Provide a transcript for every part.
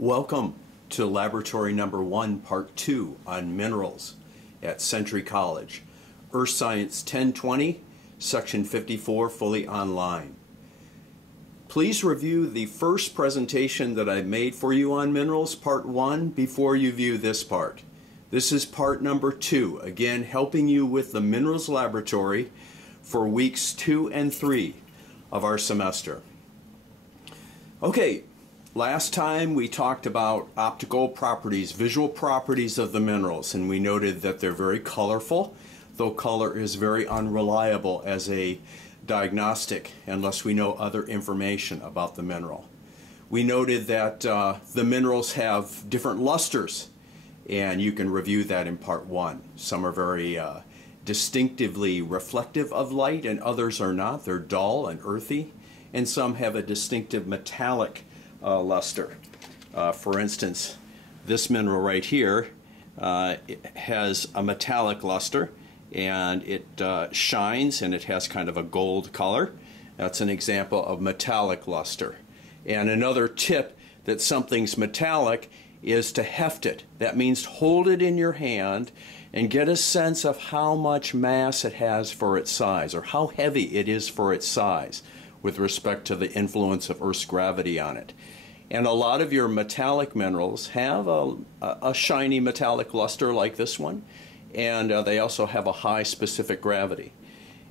Welcome to Laboratory Number 1, Part 2 on minerals at Century College. Earth Science 1020, Section 54, fully online. Please review the first presentation that I made for you on minerals, Part 1, before you view this part. This is Part Number 2, again helping you with the Minerals Laboratory for weeks 2 and 3 of our semester. Okay. Last time we talked about optical properties, visual properties of the minerals, and we noted that they're very colorful, though color is very unreliable as a diagnostic unless we know other information about the mineral. We noted that the minerals have different lusters, and you can review that in Part 1. Some are very distinctively reflective of light and others are not. They're dull and earthy, and some have a distinctive metallic luster. For instance, this mineral right here it has a metallic luster, and it shines, and it has kind of a gold color. That's an example of metallic luster. And another tip that something's metallic is to heft it. That means hold it in your hand and get a sense of how much mass it has for its size, or how heavy it is for its size, with respect to the influence of Earth's gravity on it. And a lot of your metallic minerals have a shiny metallic luster like this one, and they also have a high specific gravity.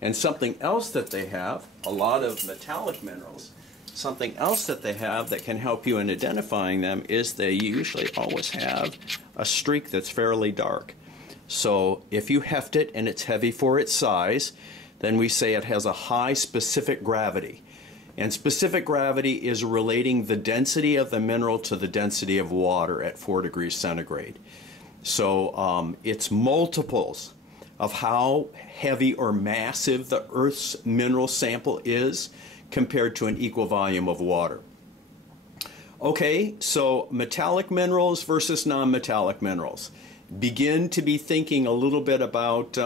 And something else that they have, a lot of metallic minerals, something else that they have that can help you in identifying them is they usually always have a streak that's fairly dark. So if you heft it and it's heavy for its size, then we say it has a high specific gravity. And specific gravity is relating the density of the mineral to the density of water at 4 degrees centigrade. So it's multiples of how heavy or massive the Earth's mineral sample is compared to an equal volume of water. Okay, so metallic minerals versus non-metallic minerals. Begin to be thinking a little bit about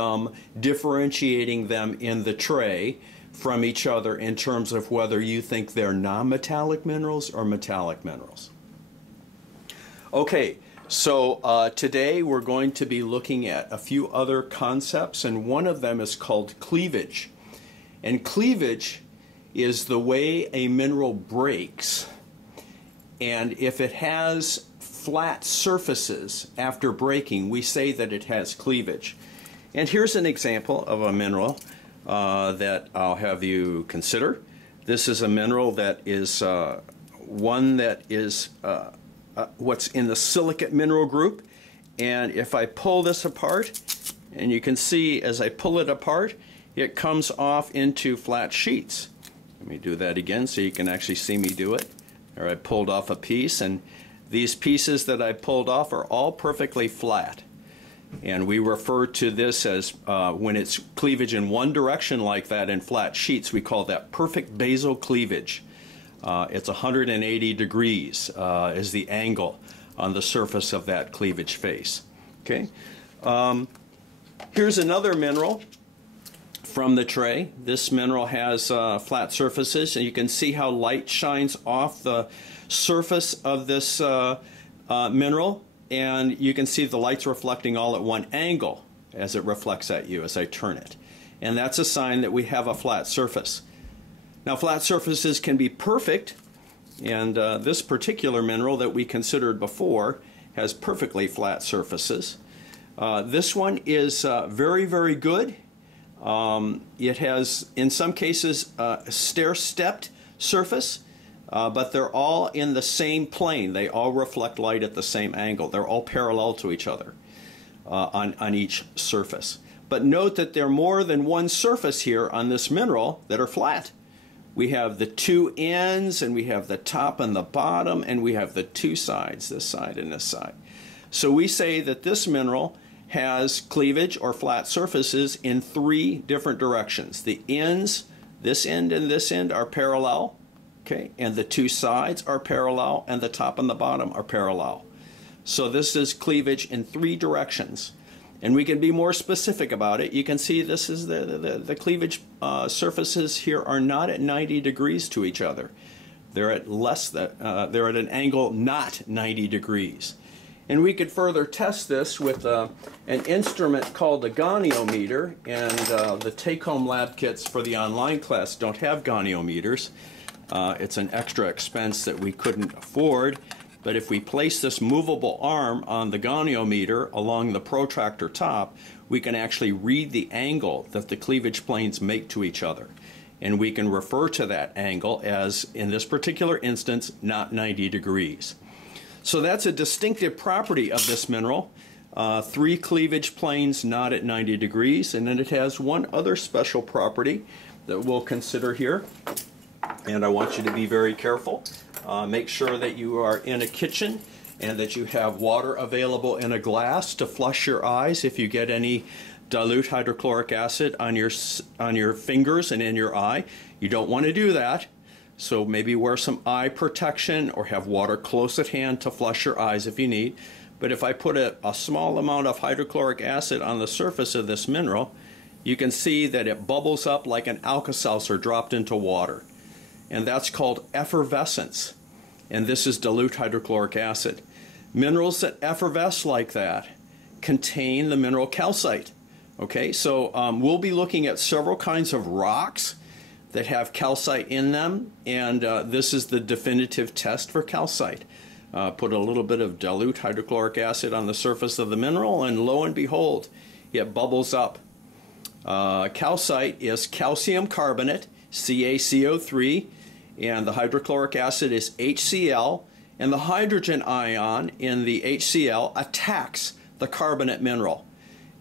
differentiating them in the tray from each other in terms of whether you think they're non-metallic minerals or metallic minerals. Okay, so today we're going to be looking at a few other concepts, and one of them is called cleavage. And cleavage is the way a mineral breaks, and if it has flat surfaces after breaking, we say that it has cleavage. And here's an example of a mineral that I'll have you consider. This is a mineral that is one that is what's in the silicate mineral group, and if I pull this apart, and you can see as I pull it apart, it comes off into flat sheets. Let me do that again so you can actually see me do it. Or I pulled off a piece, and these pieces that I pulled off are all perfectly flat. And we refer to this as, when it's cleavage in one direction like that in flat sheets, we call that perfect basal cleavage. It's 180 degrees is the angle on the surface of that cleavage face. Okay. Here's another mineral from the tray. This mineral has flat surfaces, and you can see how light shines off the surface of this mineral, and you can see the light's reflecting all at one angle as it reflects at you as I turn it. And that's a sign that we have a flat surface. Now, flat surfaces can be perfect, and this particular mineral that we considered before has perfectly flat surfaces. This one is very, very good. It has, in some cases, a stair-stepped surface, but they're all in the same plane. They all reflect light at the same angle. They're all parallel to each other on each surface. But note that there are more than one surface here on this mineral that are flat. We have the two ends, and we have the top and the bottom, and we have the two sides, this side and this side. So we say that this mineral has cleavage or flat surfaces in 3 different directions. The ends, this end and this end, are parallel, okay, and the two sides are parallel, and the top and the bottom are parallel. So this is cleavage in 3 directions. And we can be more specific about it. You can see this is the cleavage surfaces here are not at 90 degrees to each other. They're at they're at an angle not 90 degrees. And we could further test this with an instrument called a goniometer, and the take-home lab kits for the online class don't have goniometers. It's an extra expense that we couldn't afford, but if we place this movable arm on the goniometer along the protractor top, we can actually read the angle that the cleavage planes make to each other. And we can refer to that angle as, in this particular instance, not 90 degrees. So that's a distinctive property of this mineral. 3 cleavage planes not at 90 degrees, and then it has one other special property that we'll consider here. And I want you to be very careful. Make sure that you are in a kitchen and that you have water available in a glass to flush your eyes if you get any dilute hydrochloric acid on your fingers and in your eye. You don't want to do that. So maybe wear some eye protection or have water close at hand to flush your eyes if you need. But if I put a small amount of hydrochloric acid on the surface of this mineral, you can see that it bubbles up like an Alka-Seltzer dropped into water. And that's called effervescence. And this is dilute hydrochloric acid. Minerals that effervesce like that contain the mineral calcite. Okay, so we'll be looking at several kinds of rocks that have calcite in them, and this is the definitive test for calcite. Put a little bit of dilute hydrochloric acid on the surface of the mineral, and lo and behold, it bubbles up. Calcite is calcium carbonate, CaCO3, and the hydrochloric acid is HCl, and the hydrogen ion in the HCl attacks the carbonate mineral,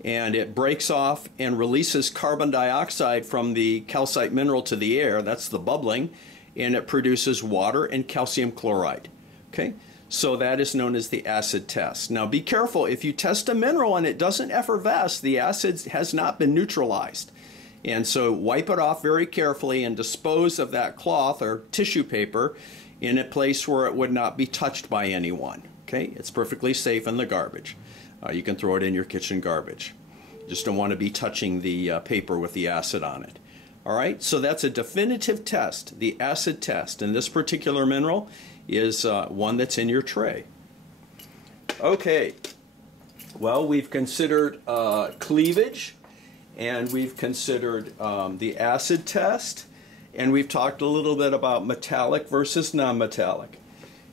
and it breaks off and releases carbon dioxide from the calcite mineral to the air. That's the bubbling, and it produces water and calcium chloride. Okay, so that is known as the acid test. Now be careful, if you test a mineral and it doesn't effervesce, the acid has not been neutralized. And so wipe it off very carefully and dispose of that cloth or tissue paper in a place where it would not be touched by anyone. Okay, it's perfectly safe in the garbage. You can throw it in your kitchen garbage. You just don't want to be touching the paper with the acid on it. All right, so that's a definitive test, the acid test. And this particular mineral is one that's in your tray. Okay, well, we've considered cleavage, and we've considered the acid test, and we've talked a little bit about metallic versus non-metallic.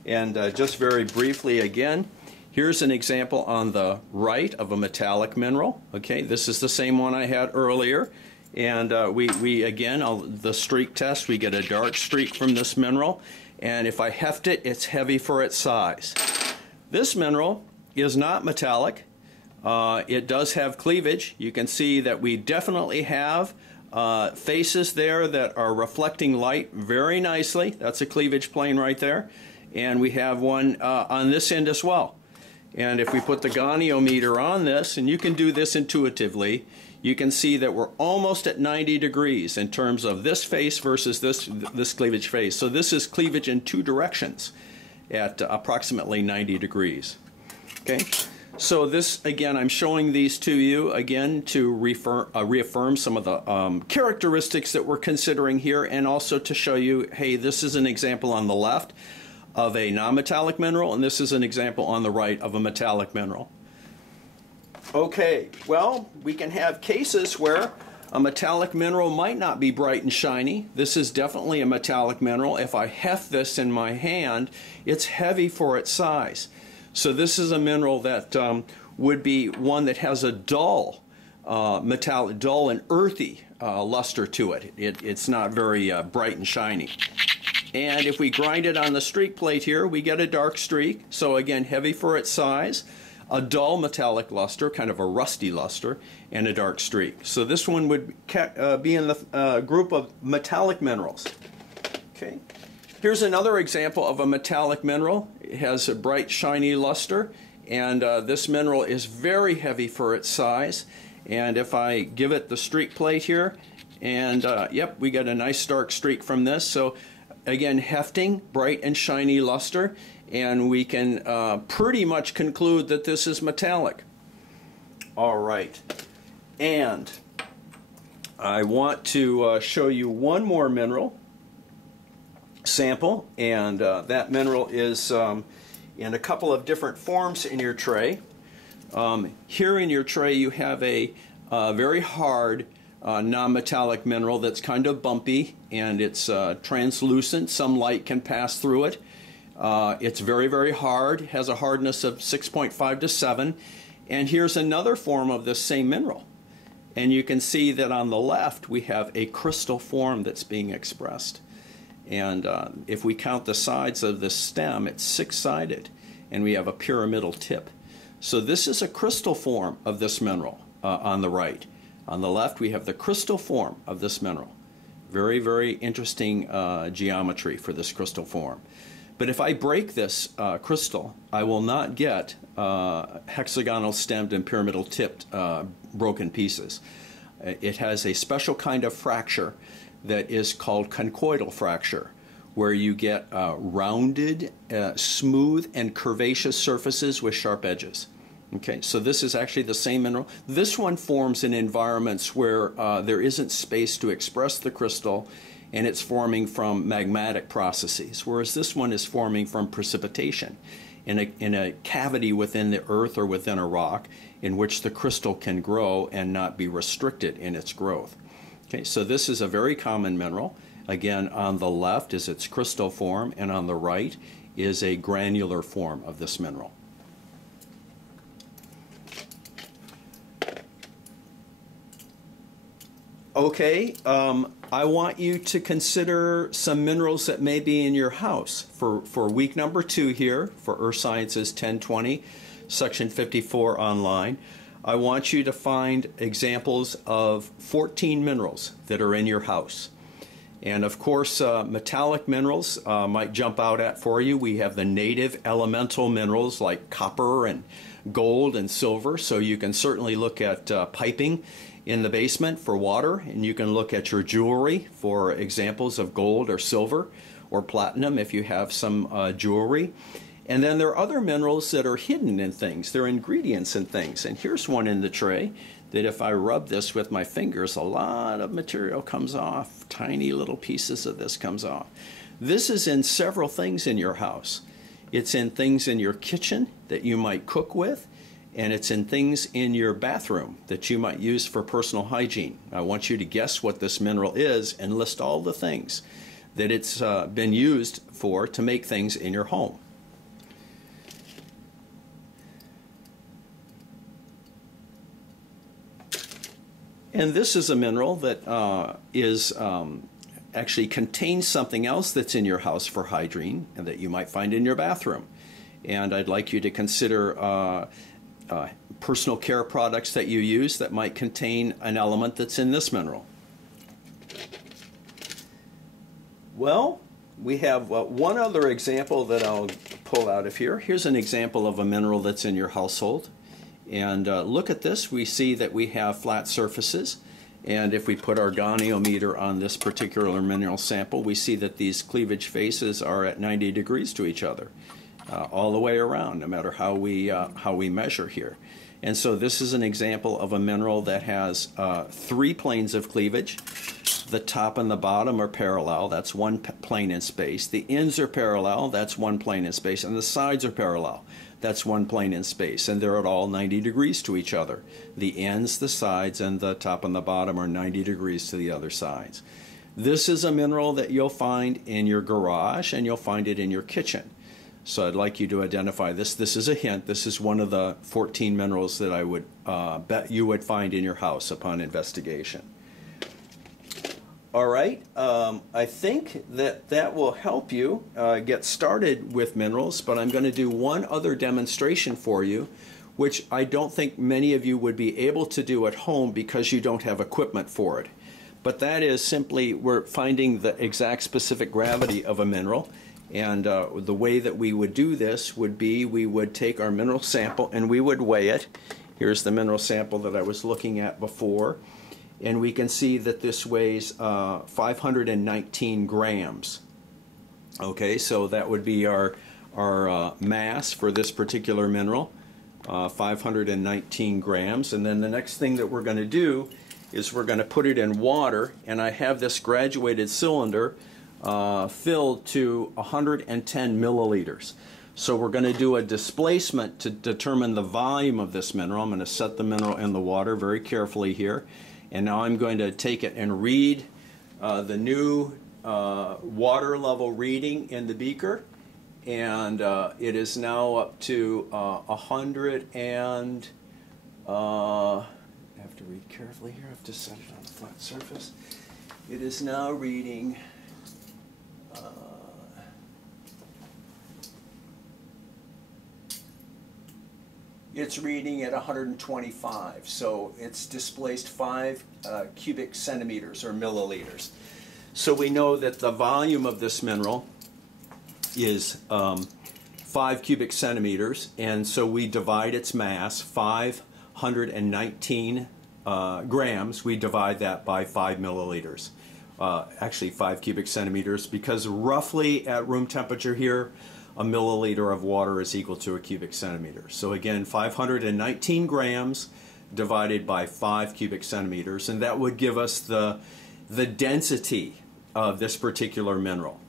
And just very briefly again, here's an example on the right of a metallic mineral. Okay, this is the same one I had earlier. And we again, the streak test, we get a dark streak from this mineral. And if I heft it, it's heavy for its size. This mineral is not metallic. It does have cleavage. You can see that we definitely have faces there that are reflecting light very nicely. That's a cleavage plane right there. And we have one on this end as well. And if we put the goniometer on this, and you can do this intuitively, you can see that we're almost at 90 degrees in terms of this face versus this cleavage face. So this is cleavage in two directions at approximately 90 degrees. Okay, so this, again, I'm showing these to you again to reaffirm some of the characteristics that we're considering here, and also to show you, hey, this is an example on the left of a non-metallic mineral, and this is an example on the right of a metallic mineral. Okay, well, we can have cases where a metallic mineral might not be bright and shiny. This is definitely a metallic mineral. If I heft this in my hand, it's heavy for its size. So this is a mineral that would be one that has a dull, dull and earthy luster to it. It's not very bright and shiny. And if we grind it on the streak plate here, we get a dark streak. So again, heavy for its size, a dull metallic luster, kind of a rusty luster, and a dark streak. So this one would be in the group of metallic minerals. Okay. Here's another example of a metallic mineral. It has a bright, shiny luster, and this mineral is very heavy for its size. And if I give it the streak plate here, and yep, we get a nice dark streak from this. So again, hefting, bright and shiny luster, and we can pretty much conclude that this is metallic. All right, and I want to show you one more mineral. sample, and that mineral is in a couple of different forms in your tray. Here in your tray you have a very hard non-metallic mineral that's kind of bumpy, and it's translucent. Some light can pass through it. It's very, very hard, has a hardness of 6.5 to 7. And here's another form of this same mineral. And you can see that on the left we have a crystal form that's being expressed. And if we count the sides of this stem, it's 6-sided, and we have a pyramidal tip. So this is a crystal form of this mineral on the right. On the left we have the crystal form of this mineral. Very, very interesting geometry for this crystal form. But if I break this crystal, I will not get hexagonal stemmed and pyramidal tipped broken pieces. It has a special kind of fracture that is called conchoidal fracture, where you get rounded, smooth, and curvaceous surfaces with sharp edges. Okay, so this is actually the same mineral. This one forms in environments where there isn't space to express the crystal, and it's forming from magmatic processes, whereas this one is forming from precipitation in a cavity within the earth or within a rock in which the crystal can grow and not be restricted in its growth. Okay, so this is a very common mineral. Again, on the left is its crystal form, and on the right is a granular form of this mineral. Okay, I want you to consider some minerals that may be in your house. For week number 2 here, for Earth Sciences 1020, section 54 online, I want you to find examples of 14 minerals that are in your house. And of course, metallic minerals might jump out for you. We have the native elemental minerals like copper and gold and silver, so you can certainly look at piping in the basement for water, and you can look at your jewelry for examples of gold or silver or platinum if you have some jewelry. And then there are other minerals that are hidden in things. They're ingredients in things. And here's one in the tray that if I rub this with my fingers, a lot of material comes off. Tiny little pieces of this comes off. This is in several things in your house. It's in things in your kitchen that you might cook with, and it's in things in your bathroom that you might use for personal hygiene. I want you to guess what this mineral is and list all the things that it's been used for to make things in your home. And this is a mineral that actually contains something else that's in your house for hygiene and that you might find in your bathroom. And I'd like you to consider personal care products that you use that might contain an element that's in this mineral. Well, we have one other example that I'll pull out of here. Here's an example of a mineral that's in your household. And look at this. We see that we have flat surfaces. And if we put our goniometer on this particular mineral sample, we see that these cleavage faces are at 90 degrees to each other. All the way around, no matter how we measure here. And so this is an example of a mineral that has 3 planes of cleavage. The top and the bottom are parallel. That's one plane in space. The ends are parallel. That's one plane in space. And the sides are parallel. That's one plane in space. And they're at all 90 degrees to each other. The ends, the sides, and the top and the bottom are 90 degrees to the other sides. This is a mineral that you'll find in your garage, and you'll find it in your kitchen. So I'd like you to identify this. This is a hint. This is one of the 14 minerals that I would bet you would find in your house upon investigation. All right, I think that will help you get started with minerals, but I'm going to do one other demonstration for you, which I don't think many of you would be able to do at home because you don't have equipment for it. But that is simply we're finding the exact specific gravity of a mineral. And the way that we would do this would be we would take our mineral sample and we would weigh it. Here's the mineral sample that I was looking at before. And we can see that this weighs 519 grams. Okay, so that would be our mass for this particular mineral, 519 grams. And then the next thing that we're going to do is we're going to put it in water. And I have this graduated cylinder filled to 110 milliliters. So we're going to do a displacement to determine the volume of this mineral. I'm going to set the mineral in the water very carefully here. And now I'm going to take it and read the new water level reading in the beaker. And it is now up to 100 and, I have to read carefully here, I have to set it on a flat surface. It is now reading, it's reading at 125, so it's displaced 5 cubic centimeters or milliliters. So we know that the volume of this mineral is 5 cubic centimeters, and so we divide its mass, 519 grams, we divide that by 5 milliliters. Actually 5 cubic centimeters, because roughly at room temperature here, a milliliter of water is equal to a cubic centimeter. So again, 519 grams divided by 5 cubic centimeters, and that would give us the density of this particular mineral.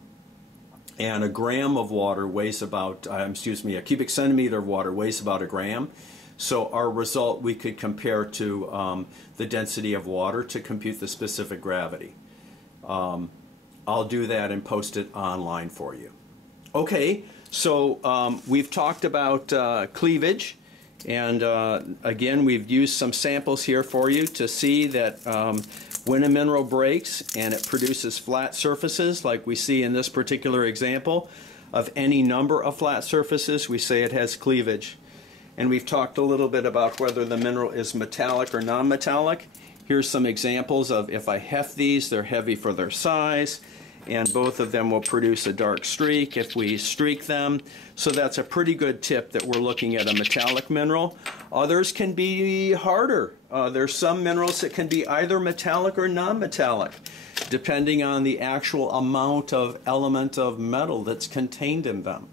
And a gram of water weighs about, a cubic centimeter of water weighs about a gram. So our result we could compare to the density of water to compute the specific gravity. I'll do that and post it online for you. Okay, so we've talked about cleavage, and again we've used some samples here for you to see that when a mineral breaks and it produces flat surfaces, like we see in this particular example, of any number of flat surfaces, we say it has cleavage. And we've talked a little bit about whether the mineral is metallic or non-metallic. Here's some examples of, if I heft these, they're heavy for their size, and both of them will produce a dark streak if we streak them. So that's a pretty good tip that we're looking at a metallic mineral. Others can be harder. There's some minerals that can be either metallic or non-metallic, depending on the actual amount of element of metal that's contained in them.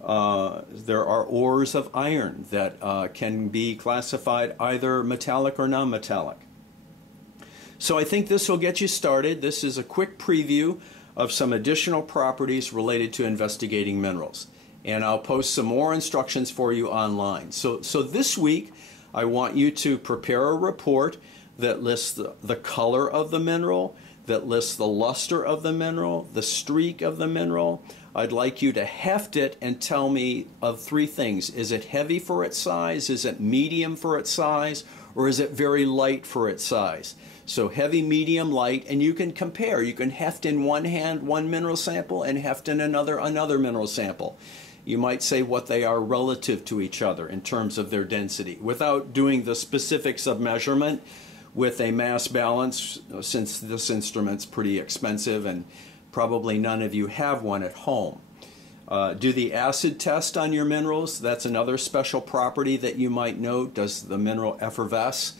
There are ores of iron that can be classified either metallic or non-metallic. So I think this will get you started. This is a quick preview of some additional properties related to investigating minerals. And I'll post some more instructions for you online. So this week, I want you to prepare a report that lists the color of the mineral, that lists the luster of the mineral, the streak of the mineral. I'd like you to heft it and tell me of 3 things. Is it heavy for its size? Is it medium for its size? Or is it very light for its size? So heavy, medium, light, and you can compare. You can heft in one hand one mineral sample and heft in another mineral sample. You might say what they are relative to each other in terms of their density, without doing the specifics of measurement with a mass balance, since this instrument's pretty expensive and probably none of you have one at home. Do the acid test on your minerals. That's another special property that you might note. Does the mineral effervesce?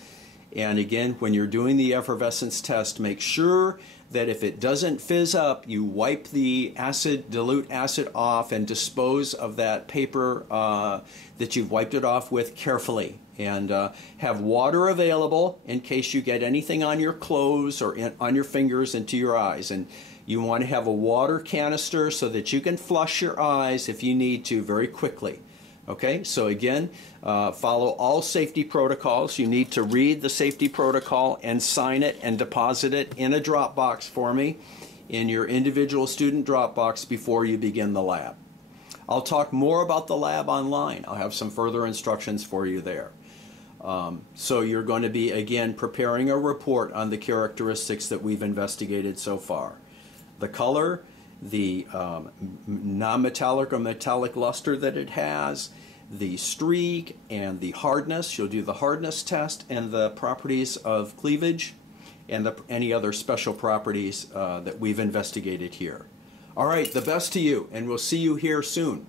And again, when you're doing the effervescence test, make sure that if it doesn't fizz up, you wipe the dilute acid off and dispose of that paper that you've wiped it off with carefully. And have water available in case you get anything on your clothes or on your fingers into your eyes. And you want to have a water canister so that you can flush your eyes if you need to very quickly. Okay, so again, follow all safety protocols. You need to read the safety protocol and sign it and deposit it in a Dropbox for me in your individual student Dropbox before you begin the lab. I'll talk more about the lab online. I'll have some further instructions for you there. So you're going to be, again, preparing a report on the characteristics that we've investigated so far. The color, the non-metallic or metallic luster that it has, the streak, and the hardness. You'll do the hardness test and the properties of cleavage and any other special properties that we've investigated here. All right, the best to you, and we'll see you here soon.